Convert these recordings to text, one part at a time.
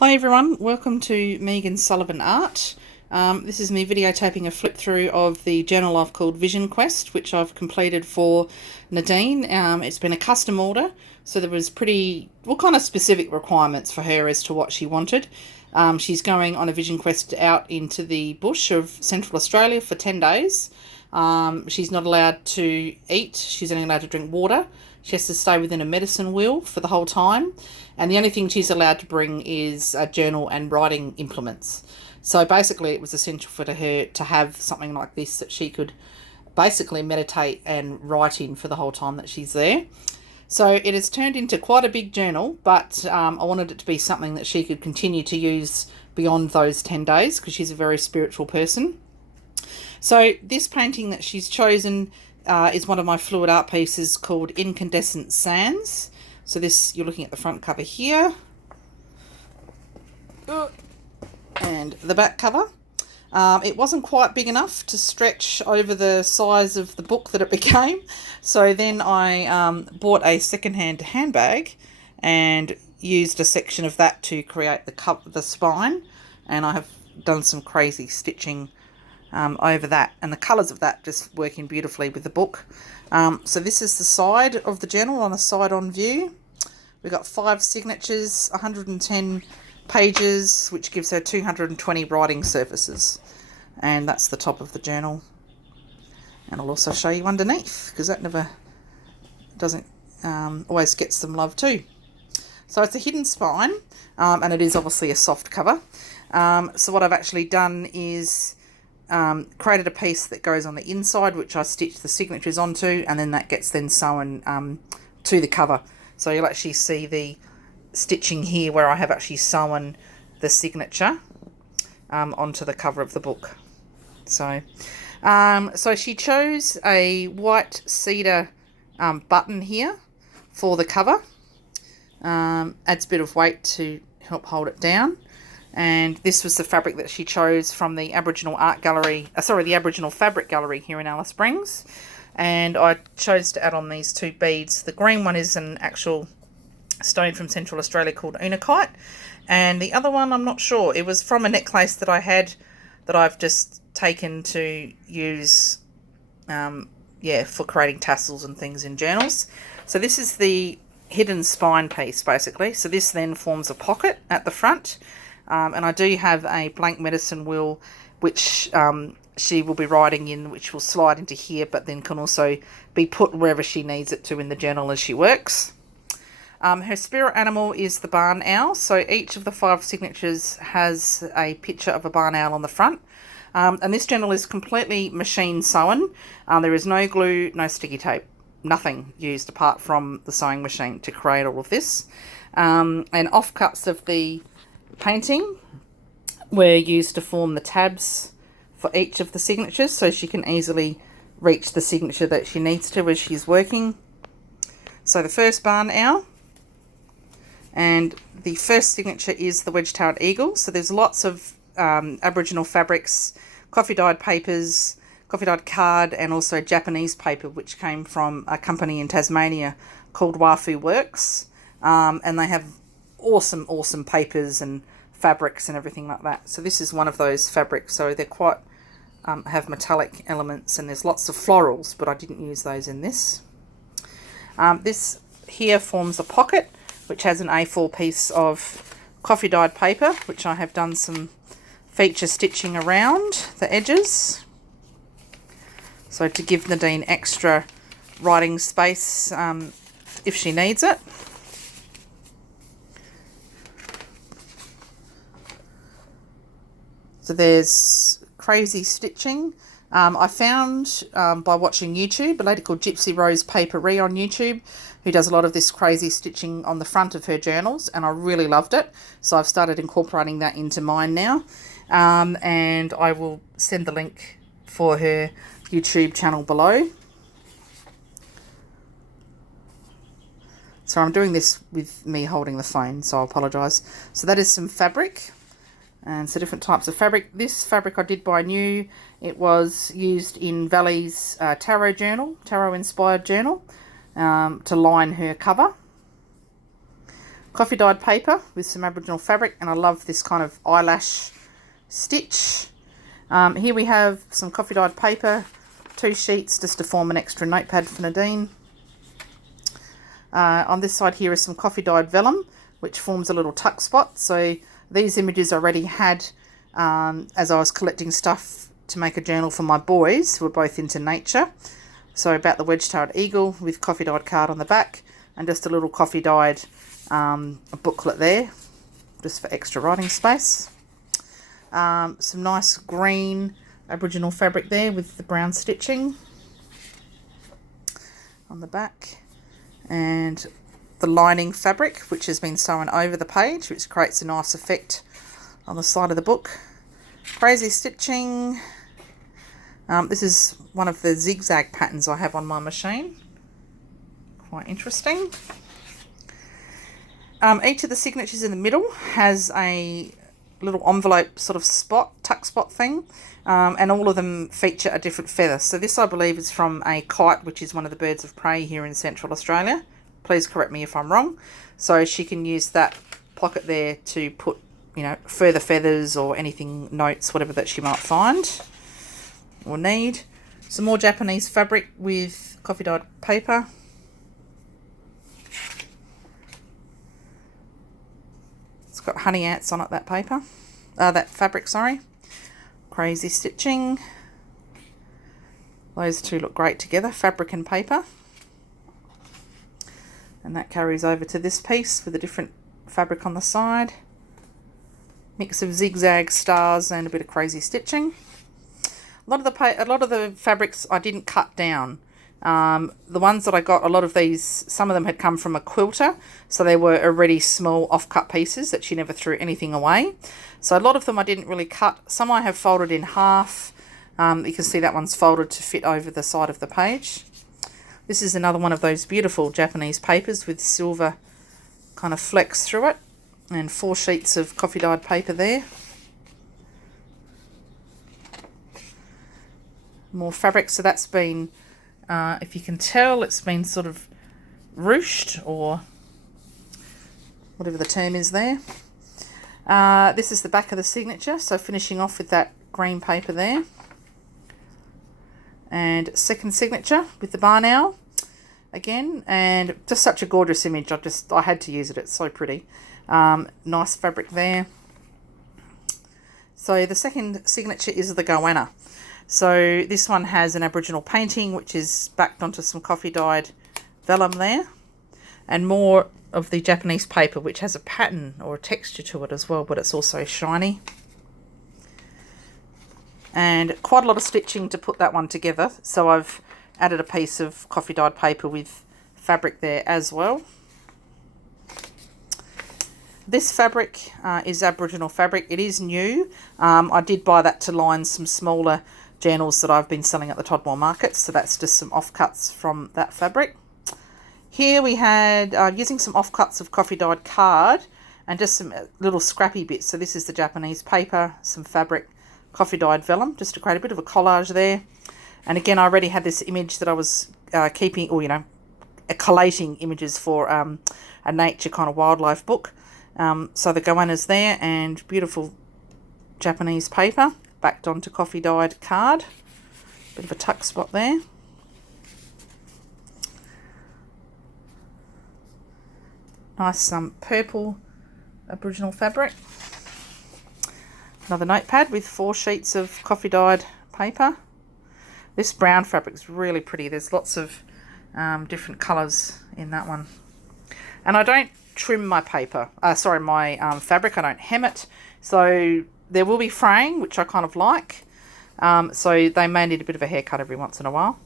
Hi everyone, welcome to Megan Sullivan Art. This is me videotaping a flip through of the journal I've called Vision Quest, which I've completed for Nadine. It's been a custom order, so there was kind of specific requirements for her as to what she wanted. She's going on a vision quest out into the bush of Central Australia for 10 days. She's not allowed to eat, she's only allowed to drink water. She has to stay within a medicine wheel for the whole time. And the only thing she's allowed to bring is a journal and writing implements. So basically it was essential for her to have something like this that she could basically meditate and write in for the whole time that she's there. So it has turned into quite a big journal, but I wanted it to be something that she could continue to use beyond those 10 days because she's a very spiritual person. So this painting that she's chosen is one of my fluid art pieces called Incandescent Sands. So this, you're looking at the front cover here. And the back cover. It wasn't quite big enough to stretch over the size of the book that it became. So then I bought a secondhand handbag and used a section of that to create the spine. And I have done some crazy stitching over that, and the colours of that just working beautifully with the book. So this is the side of the journal on a side-on view. We've got 5 signatures, 110 pages, which gives her 220 writing surfaces. And that's the top of the journal. And I'll also show you underneath, because that never doesn't always get some love too. So it's a hidden spine, and it is obviously a soft cover. So what I've actually done is created a piece that goes on the inside, which I stitched the signatures onto, and then that gets then sewn to the cover. So you'll actually see the stitching here where I have actually sewn the signature onto the cover of the book. So she chose a white cedar button here for the cover. Adds a bit of weight to help hold it down. And this was the fabric that she chose from the Aboriginal Art Gallery, the Aboriginal Fabric Gallery here in Alice Springs. And I chose to add on these 2 beads. The green one is an actual stone from Central Australia called unakite. And the other one, I'm not sure. It was from a necklace that I had that I've just taken to use, for creating tassels and things in journals. So this is the hidden spine piece, basically. So this then forms a pocket at the front. And I do have a blank medicine wheel, which she will be writing in, which will slide into here, but then can also be put wherever she needs it to in the journal as she works. Her spirit animal is the barn owl. So each of the 5 signatures has a picture of a barn owl on the front. And this journal is completely machine sewn. There is no glue, no sticky tape, nothing used apart from the sewing machine to create all of this. And offcuts of the painting were used to form the tabs for each of the signatures, so she can easily reach the signature that she needs to as she's working. So the first barn owl, and the first signature is the wedge-tailed eagle. So there's lots of Aboriginal fabrics, coffee-dyed papers, coffee-dyed card, and also Japanese paper, which came from a company in Tasmania called Wafu Works. And they have awesome papers and fabrics and everything like that. So this is one of those fabrics. So they're quite have metallic elements, and there's lots of florals, but I didn't use those in this. This here forms a pocket, which has an A4 piece of coffee dyed paper, which I have done some feature stitching around the edges. So to give Nadine extra writing space if she needs it. So there's crazy stitching. I found by watching YouTube, a lady called Gypsy Rose Papery on YouTube, who does a lot of this crazy stitching on the front of her journals, and I really loved it. So I've started incorporating that into mine now. And I will send the link for her YouTube channel below. So I'm doing this with me holding the phone, so I apologise. So that is some fabric. And so different types of fabric. This fabric I did buy new. It was used in Valley's tarot inspired journal to line her cover. coffee dyed paper with some Aboriginal fabric, and I love this kind of eyelash stitch. Here we have some coffee dyed paper, 2 sheets just to form an extra notepad for Nadine. On this side here is some coffee dyed vellum, which forms a little tuck spot. So these images I already had as I was collecting stuff to make a journal for my boys who are both into nature. So about the wedge-tailed eagle with coffee dyed card on the back, and just a little coffee dyed booklet there, just for extra writing space. Some nice green Aboriginal fabric there with the brown stitching on the back, and the lining fabric which has been sewn over the page, which creates a nice effect on the side of the book. Crazy stitching. This is one of the zigzag patterns I have on my machine. Quite interesting. Each of the signatures in the middle has a little envelope sort of spot, tuck spot thing, and all of them feature a different feather. So this I believe is from a kite, which is one of the birds of prey here in Central Australia. Please correct me if I'm wrong. So she can use that pocket there to put, you know, further feathers or anything, notes, whatever that she might find or need. Some more Japanese fabric with coffee dyed paper. It's got honey ants on it, that paper. That fabric, sorry. Crazy stitching. Those two look great together, fabric and paper. And that carries over to this piece with a different fabric on the side. Mix of zigzag, stars, and a bit of crazy stitching. A lot of the fabrics I didn't cut down. The ones that I got, a lot of these, some of them had come from a quilter, so they were already small off-cut pieces that she never threw anything away. So a lot of them I didn't really cut. Some I have folded in half. You can see that one's folded to fit over the side of the page. This is another one of those beautiful Japanese papers with silver kind of flecks through it, and 4 sheets of coffee dyed paper there. More fabric, so that's been, if you can tell, it's been sort of ruched, or whatever the term is there. This is the back of the signature, so finishing off with that green paper there. And second signature with the barn owl again, and just such a gorgeous image. I had to use it, it's so pretty. Nice fabric there. So the second signature is the goanna. So this one has an Aboriginal painting which is backed onto some coffee dyed vellum there, and more of the Japanese paper which has a pattern or a texture to it as well, but it's also shiny. And quite a lot of stitching to put that one together, so I've added a piece of coffee dyed paper with fabric there as well. This fabric is Aboriginal fabric. It is new. I did buy that to line some smaller journals that I've been selling at the Todmore market, so that's just some offcuts from that fabric. Here we had, using some offcuts of coffee dyed card and just some little scrappy bits. So this is the Japanese paper, some fabric, coffee dyed vellum, just to create a bit of a collage there. And again, I already had this image that I was keeping, or, you know, collating images for a nature kind of wildlife book. So the goanna's there, and beautiful Japanese paper backed onto coffee dyed card. Bit of a tuck spot there. Nice purple Aboriginal fabric. Another notepad with 4 sheets of coffee dyed paper. This brown fabric is really pretty. There's lots of different colours in that one. And I don't trim my paper, my fabric. I don't hem it. So there will be fraying, which I kind of like. So they may need a bit of a haircut every once in a while.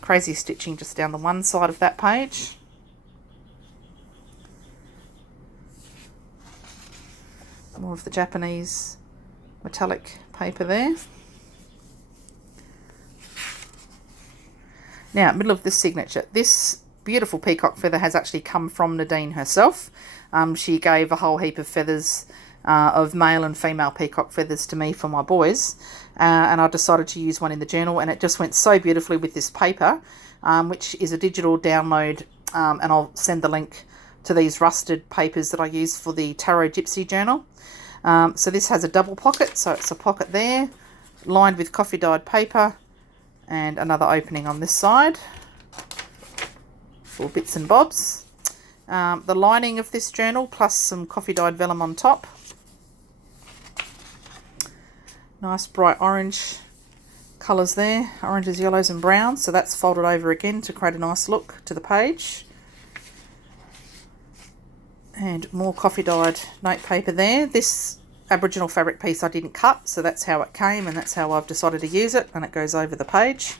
Crazy stitching just down the one side of that page. More of the Japanese metallic paper there. Now, middle of this signature. This beautiful peacock feather has actually come from Nadine herself. She gave a whole heap of feathers, of male and female peacock feathers, to me for my boys. And I decided to use one in the journal, and it just went so beautifully with this paper. which is a digital download, and I'll send the link to these rusted papers that I use for the Tarot Gypsy journal. So this has a double pocket, so it's a pocket there, lined with coffee dyed paper, and another opening on this side for bits and bobs. The lining of this journal plus some coffee dyed vellum on top. Nice bright orange colours there, oranges, yellows and browns, so that's folded over again to create a nice look to the page. And more coffee dyed note paper there. This Aboriginal fabric piece I didn't cut, so that's how it came and that's how I've decided to use it, and it goes over the page.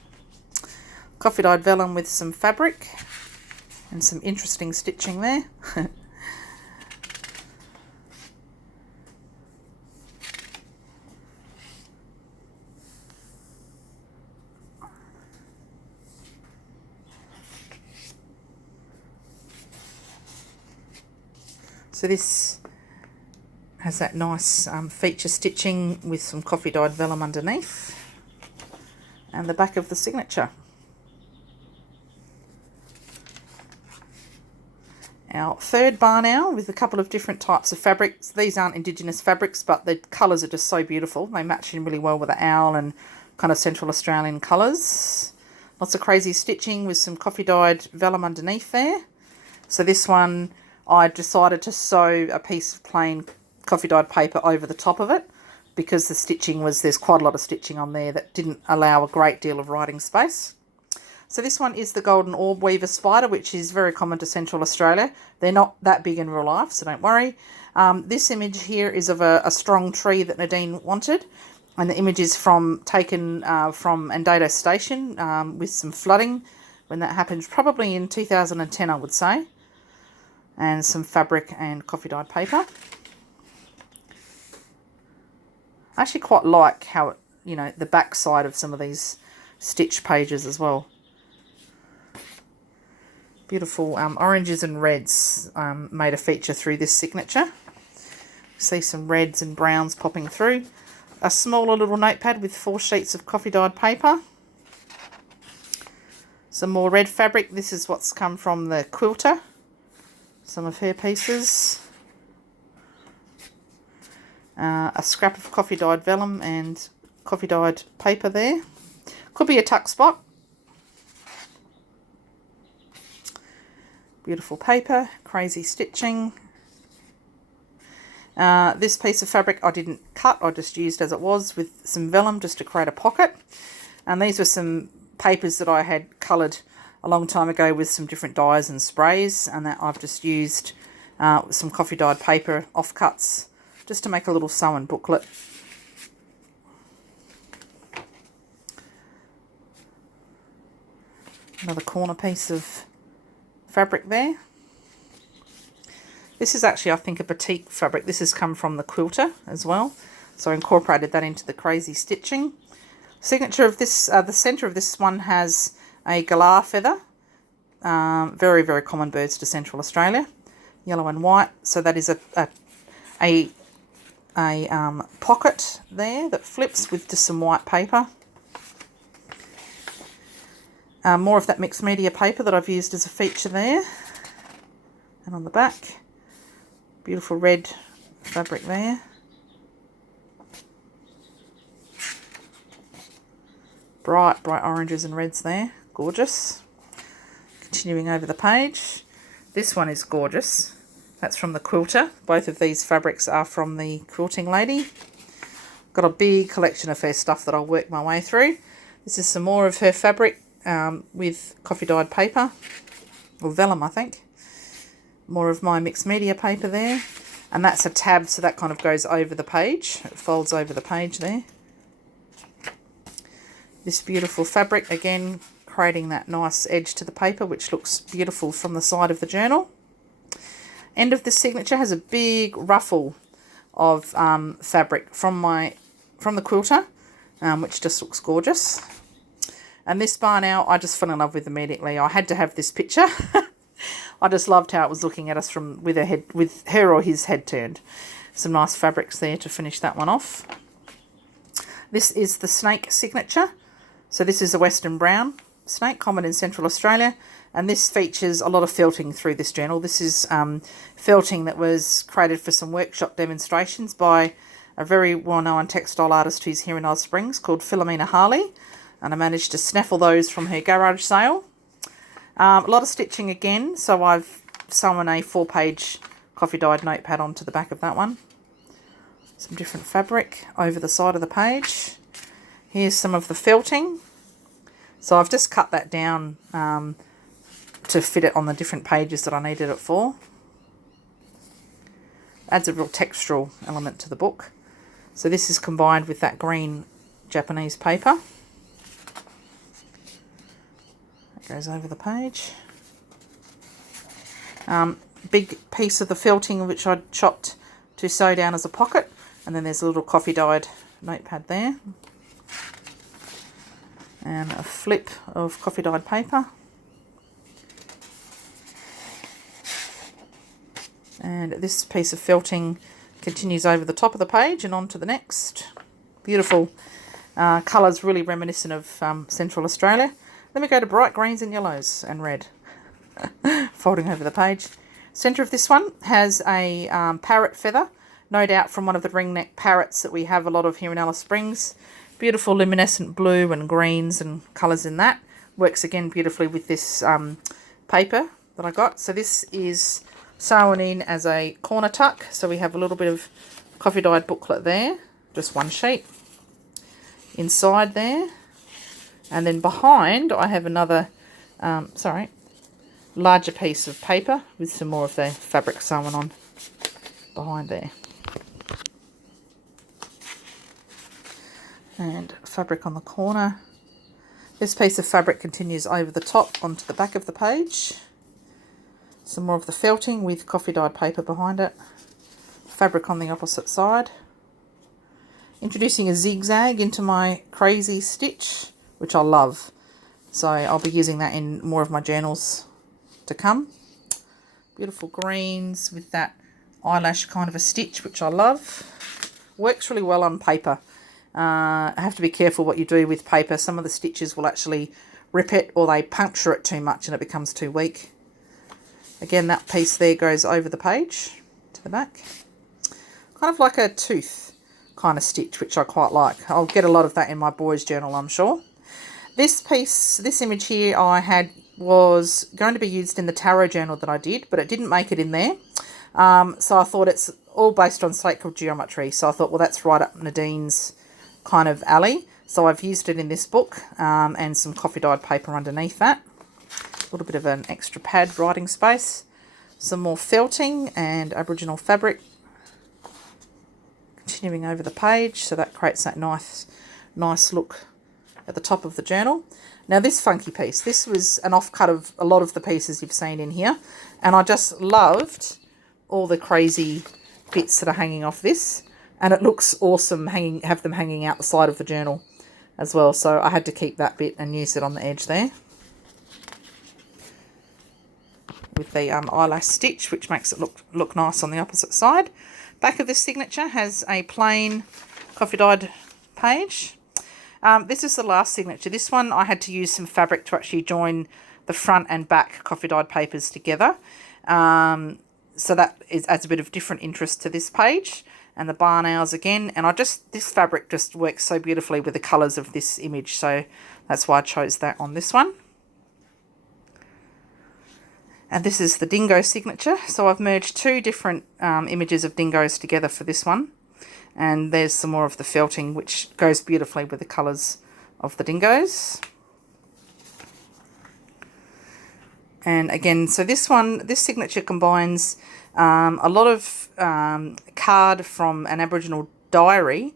Coffee dyed vellum with some fabric and some interesting stitching there. So this has that nice feature stitching with some coffee dyed vellum underneath, and the back of the signature. Our third barn owl with a couple of different types of fabrics. These aren't Indigenous fabrics, but the colours are just so beautiful. They match in really well with the owl and kind of Central Australian colours. Lots of crazy stitching with some coffee dyed vellum underneath there. So this one, I decided to sew a piece of plain coffee dyed paper over the top of it because the stitching was, there's quite a lot of stitching on there that didn't allow a great deal of writing space. So this one is the Golden Orb Weaver Spider, which is very common to Central Australia. They're not that big in real life, so don't worry. This image here is of a strong tree that Nadine wanted, and the image is taken from Andado Station with some flooding when that happened, probably in 2010 I would say. And some fabric and coffee dyed paper. I actually quite like how, you know, the back side of some of these stitch pages as well. Beautiful oranges and reds made a feature through this signature. See some reds and browns popping through. A smaller little notepad with 4 sheets of coffee dyed paper. Some more red fabric. This is what's come from the quilter. Some of her pieces. A scrap of coffee dyed vellum and coffee dyed paper there. Could be a tuck spot. Beautiful paper, crazy stitching. This piece of fabric I didn't cut, I just used as it was with some vellum just to create a pocket. And these were some papers that I had coloured a long time ago with some different dyes and sprays, and that I've just used some coffee dyed paper offcuts just to make a little sewn booklet. Another corner piece of fabric there. This is actually, I think, a batik fabric. This has come from the quilter as well, so I incorporated that into the crazy stitching. Signature of this, the centre of this one has a galah feather, very, very common birds to Central Australia, yellow and white. So that is a pocket there that flips with just some white paper. More of that mixed media paper that I've used as a feature there. And on the back, beautiful red fabric there. Bright, bright oranges and reds there. Gorgeous. Continuing over the page. This one is gorgeous. That's from the quilter. Both of these fabrics are from the quilting lady. Got a big collection of her stuff that I'll work my way through. This is some more of her fabric with coffee dyed paper. Or vellum, I think. More of my mixed media paper there. And that's a tab, so that kind of goes over the page. It folds over the page there. This beautiful fabric, again, creating that nice edge to the paper, which looks beautiful from the side of the journal. End of the signature has a big ruffle of fabric from the quilter, which just looks gorgeous. And this barn owl, I just fell in love with immediately. I had to have this picture. I just loved how it was looking at us from with her or his head turned. Some nice fabrics there to finish that one off. This is the snake signature. So this is a Western brown snake, common in Central Australia, and this features a lot of felting through this journal. This is felting that was created for some workshop demonstrations by a very well-known textile artist who's here in Alice Springs called Philomena Harley, and I managed to snaffle those from her garage sale. A lot of stitching again, so I've sewn a 4-page coffee dyed notepad onto the back of that one. Some different fabric over the side of the page. Here's some of the felting. So I've just cut that down to fit it on the different pages that I needed it for. Adds a real textural element to the book. So this is combined with that green Japanese paper. It goes over the page. Big piece of the felting which I chopped to sew down as a pocket, and then there's a little coffee dyed notepad there, and a flip of coffee dyed paper, and this piece of felting continues over the top of the page and on to the next. Beautiful colours, really reminiscent of Central Australia. Then we go to bright greens and yellows and red. Folding over the page. Centre of this one has a parrot feather, no doubt from one of the ringneck parrots that we have a lot of here in Alice Springs. Beautiful luminescent blue and greens and colours in that. Works again beautifully with this paper that I got. So this is sewn in as a corner tuck. So we have a little bit of coffee dyed booklet there, just one sheet inside there. And then behind I have another, larger piece of paper with some more of the fabric sewn on behind there. And fabric on the corner. This piece of fabric continues over the top onto the back of the page. Some more of the felting with coffee dyed paper behind it. Fabric on the opposite side. Introducing a zigzag into my crazy stitch, which I love. So I'll be using that in more of my journals to come. Beautiful greens with that eyelash kind of a stitch, which I love. Works really well on paper. I have to be careful what you do with paper. Some of the stitches will actually rip it, or they puncture it too much and it becomes too weak. Again, that piece there goes over the page to the back. Kind of like a tooth kind of stitch, which I quite like. I'll get a lot of that in my boys' journal, I'm sure. This piece, this image here I had was going to be used in the tarot journal that I did, but it didn't make it in there. So I thought it's all based on sacred geometry. So I thought, well, that's right up Nadine's kind of alley. So I've used it in this book and some coffee dyed paper underneath that. A little bit of an extra pad writing space. Some more felting and Aboriginal fabric. Continuing over the page, so that creates that nice look at the top of the journal. Now this funky piece, this was an offcut of a lot of the pieces you've seen in here, and I just loved all the crazy bits that are hanging off this, and it looks awesome have them hanging out the side of the journal as well, so I had to keep that bit and use it on the edge there with the eyelash stitch, which makes it look nice on the opposite side. Back of this signature has a plain coffee dyed page. This is the last signature. This one I had to use some fabric to actually join the front and back coffee dyed papers together. So that adds a bit of different interest to this page. And the barn owls again. And this fabric just works so beautifully with the colours of this image. So that's why I chose that on this one. And this is the dingo signature. So I've merged two different images of dingoes together for this one. And there's some more of the felting, which goes beautifully with the colours of the dingoes. And again, so this signature combines a lot of card from an Aboriginal diary.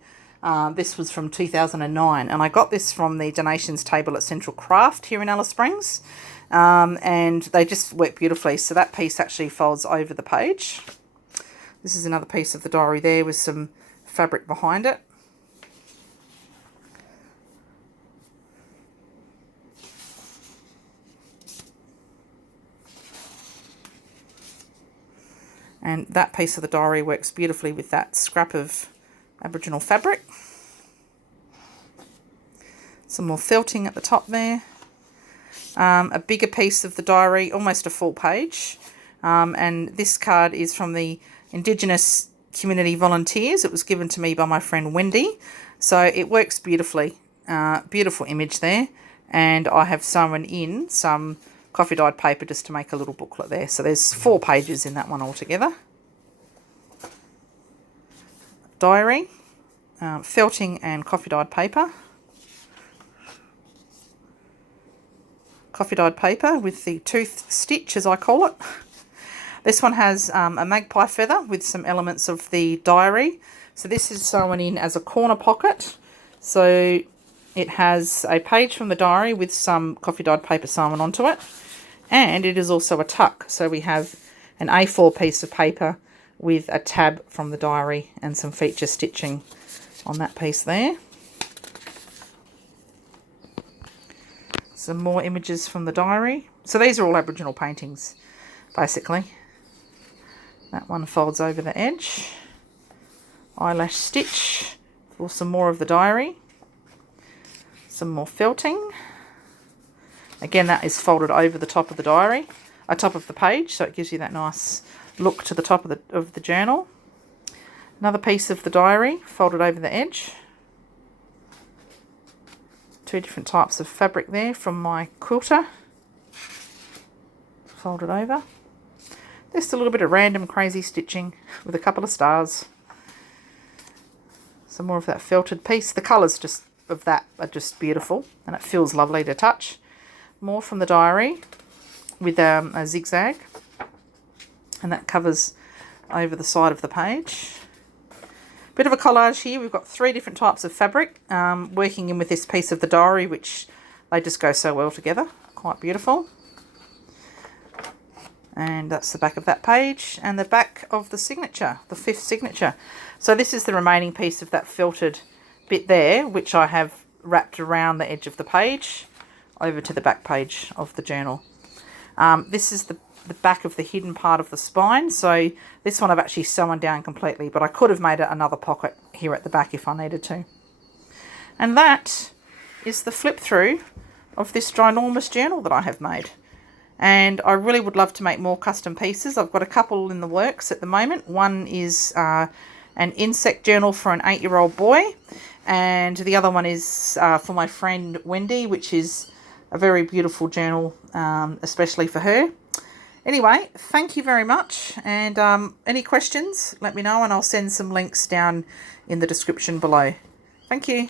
This was from 2009, and I got this from the donations table at Central Craft here in Alice Springs. And they just work beautifully. So that piece actually folds over the page. This is another piece of the diary there with some fabric behind it. And that piece of the diary works beautifully with that scrap of Aboriginal fabric. Some more felting at the top there. a bigger piece of the diary, almost a full page. And this card is from the Indigenous Community Volunteers. It was given to me by my friend Wendy. So it works beautifully. Beautiful image there. And I have sewn in some coffee dyed paper just to make a little booklet there. So there's 4 pages in that one altogether. Diary, felting and coffee dyed paper. Coffee dyed paper with the tooth stitch, as I call it. This one has a magpie feather with some elements of the diary. So this is sewn in as a corner pocket. So it has a page from the diary with some coffee dyed paper sewn onto it. And it is also a tuck. So we have an A4 piece of paper with a tab from the diary and some feature stitching on that piece there. Some more images from the diary. So these are all Aboriginal paintings, basically. That one folds over the edge. Eyelash stitch for some more of the diary. Some more felting. Again, that is folded over the top of the diary, top of the page, so it gives you that nice look to the top of the journal. Another piece of the diary folded over the edge. 2 different types of fabric there from my quilter. Folded over. Just a little bit of random crazy stitching with a couple of stars. Some more of that felted piece. The colours just of that are just beautiful and it feels lovely to touch. More from the diary with a zigzag, and that covers over the side of the page. Bit of a collage here. We've got 3 different types of fabric working in with this piece of the diary, which they just go so well together. Quite beautiful. And that's the back of that page and the back of the signature, the 5th signature. So this is the remaining piece of that felted bit there, which I have wrapped around the edge of the page over to the back page of the journal. This is the back of the hidden part of the spine. So this one I've actually sewn down completely, but I could have made it another pocket here at the back if I needed to. And that is the flip through of this ginormous journal that I have made. And I really would love to make more custom pieces. I've got a couple in the works at the moment. One is an insect journal for an 8-year-old boy, and the other one is for my friend Wendy, which is a very beautiful journal, especially for her. Anyway, thank you very much, and any questions, let me know, and I'll send some links down in the description below. Thank you.